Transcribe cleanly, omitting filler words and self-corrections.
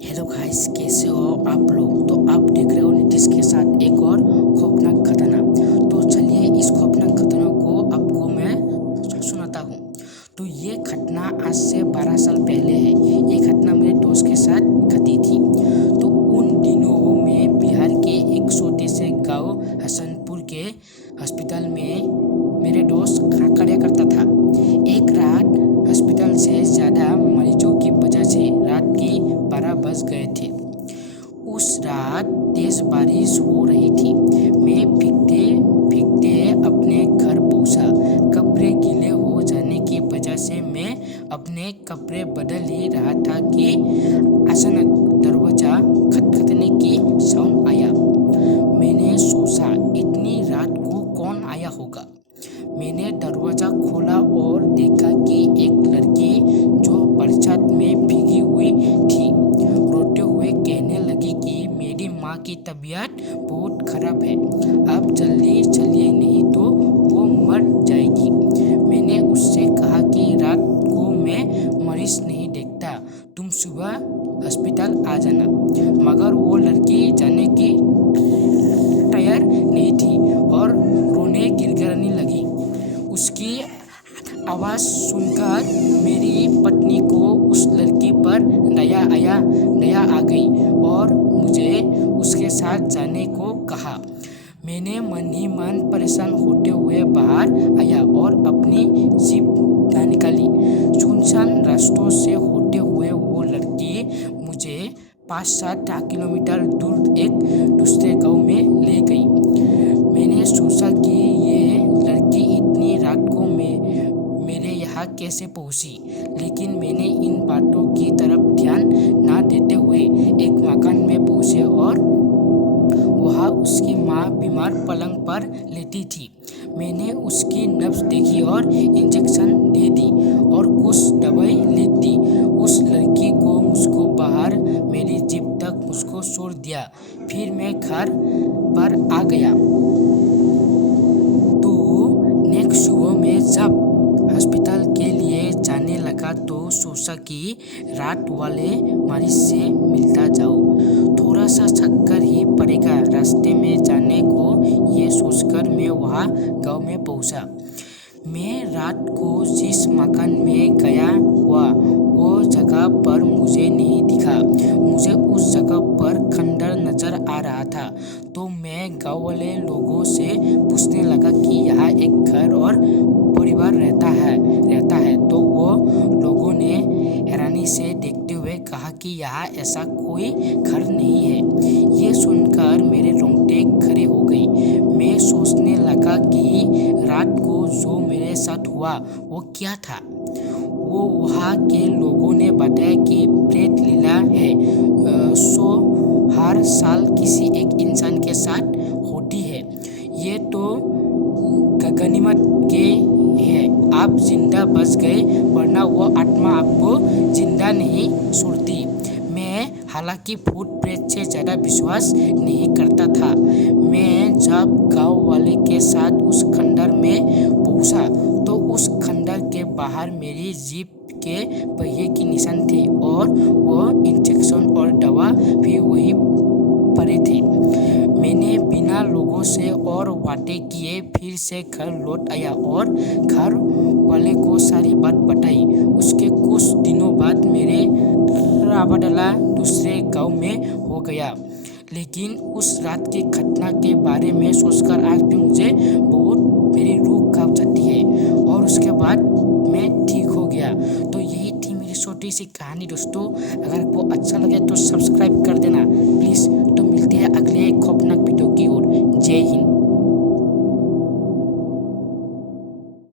Hello guys, कैसे हो आप लोग। तो आप देख रहे हो नीतीश के साथ एक और खौफनाक घटना। तो चलिए इस खौफनाक घटना को आपको मैं सुनाता हूँ। तो ये घटना आज से 12 साल पहले है। ये घटना मेरे दोस्त के साथ घटी थी। तो उन दिनों में बिहार के एक छोटे से गांव हसनपुर के अस्पताल में मेरे दोस्त कार्य करता था। एक रात अस्पताल से ज़्यादा मरीजों की वजह से रात के 12 बज गए थे। उस रात तेज बारिश हो रही थी। मैं भीगते भीगते अपने घर पहुंचा। कपड़े गीले हो जाने की वजह से मैं अपने कपड़े बदल ही रहा था कि अचानक दरवाजा खटखटाने की साउंड आया। मैंने सोचा इतनी रात को कौन आया होगा। मैंने दरवाजा खोला और देखा कि एक लड़की जो बरसात में भीगी हुई थी रोते हुए कहने लगी कि मेरी माँ की तबीयत बहुत खराब है, आप जल्दी चलिए नहीं तो वो मर जाएगी। मैंने उससे कहा कि रात को मैं मरीज नहीं देखता, तुम सुबह अस्पताल आ जाना। मगर वो लड़की जाने की तैयार नहीं थी और रोने गिड़गिड़ाने लगी। उसकी आवाज़ सुनकर मेरी पत्नी को उस लड़की पर दया आ गई और मुझे उसके साथ जाने को कहा। मैंने मन ही मन परेशान होते हुए बाहर आया और अपनी जीप निकाली। सुनसान रास्तों से होते हुए वो लड़की मुझे 5-7 किलोमीटर दूर एक दूसरे गांव में ले गई। मैंने सोचा कि ये लड़की इतनी रात को मेरे यहाँ कैसे पहुँची, लेकिन मैंने इन बातों की तरफ ध्यान ना देते हुए एक मकान में पहुँचे और वहाँ उसकी माँ बीमार पलंग पर लेटी थी। मैंने उसकी नब्ज देखी और इंजेक्शन दे दी और कुछ दवाई लिख दी। उस लड़की को मुझको बाहर मेरी जीप तक मुझको छोड़ दिया। फिर मैं घर पर आ गया। तो नेक्स्ट सुबह में जब अस्पताल के लिए जाने लगा तो सोचा कि रात वाले मरीज से मिलता जाऊं। थोड़ा सा चक्कर ही पड़ेगा रास्ते में जाने को, ये सोचकर मैं वहाँ गांव में पहुँचा। मैं रात को जिस मकान में गया हुआ वो जगह पर मुझे नहीं दिखा। मुझे उस जगह पर खंडर नजर आ रहा था। तो मैं गांव वाले लोगों से पूछने लगा कि यहाँ एक घर और परिवार रहता है। तो वो लोगों ने हैरानी से देखते हुए कहा कि यहाँ ऐसा कोई घर नहीं है। ये सुनकर मेरे रोंगटे खड़े हो गई। मैं सोचने लगा कि रात को जो मेरे साथ हुआ वो क्या था। वो वहाँ के लोगों ने बताया कि प्रेत लीला है, सो हर साल किसी एक इंसान के साथ होती है। ये तो गनीमत के है, आप जिंदा बच गए, वरना वो आत्मा आपको जिंदा नहीं छोड़ती। मैं हालांकि भूत प्रेत से ज़्यादा विश्वास नहीं करता था। मैं जब गांव वाले के साथ उस खंडर में पहुंचा तो उस खंडर के बाहर मेरी जीप के पहिए की निशान थे और वो इंजेक्शन और दवा भी वही पड़े थे। मैंने बिना लोगों से और बातें किए फिर से घर लौट आया और घर वाले को सारी बात बताई। उसके कुछ दिनों बाद मेरे तबादला दूसरे गांव में हो गया। लेकिन उस रात की घटना के बारे में सोचकर आज भी मुझे बहुत मेरी रूह कांप जाती है और उसके बाद मैं ठीक हो गया। तो यही थी मेरी छोटी सी कहानी दोस्तों। अगर आपको अच्छा लगे तो सब्सक्राइब कर देना प्लीज़। तो